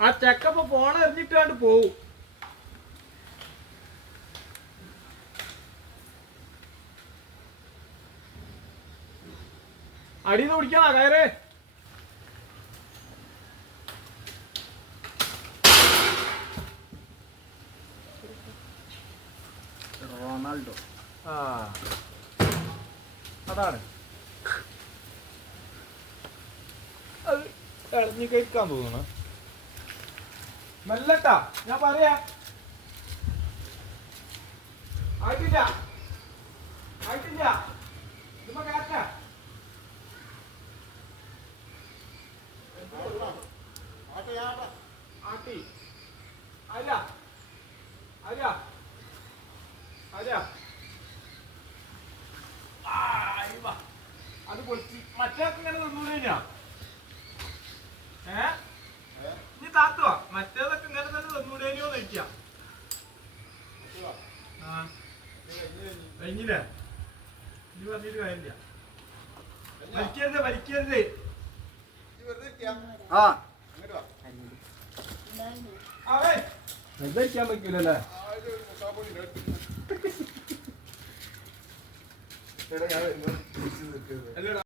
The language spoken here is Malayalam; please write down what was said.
ആ ചെക്കപ്പ് ഫോൺ എറിഞ്ഞിട്ടാണ്ട് പോവും. അടിയിൽ നിന്ന് പിടിക്കണ കയറ്? റൊണാൾഡോ. ആ. അതാണ്. അത് ഇളഞ്ഞു കഴിക്കാൻ തോന്നുന്നു. മെല്ലട്ടാ. ഞാൻ പറയാ. ആയിട്ടില്ല. ആയിട്ടില്ല. ഇതുമ്മ കാറ്റാ. ആട്ടി. അല്ല അല്ല അല്ല. അത് പൊളിച്ച്. മറ്റേ ഇങ്ങനെ നിന്നു ഏ കഴിഞ്ഞില്ലേ. നീ പറഞ്ഞിട്ട് കാര്യമില്ല. വലിക്കരുത് വലിക്കരുത്. ആ. വെറുതെ ഇരിക്കാൻ പറ്റൂലല്ലേ? എടാ ഞാൻ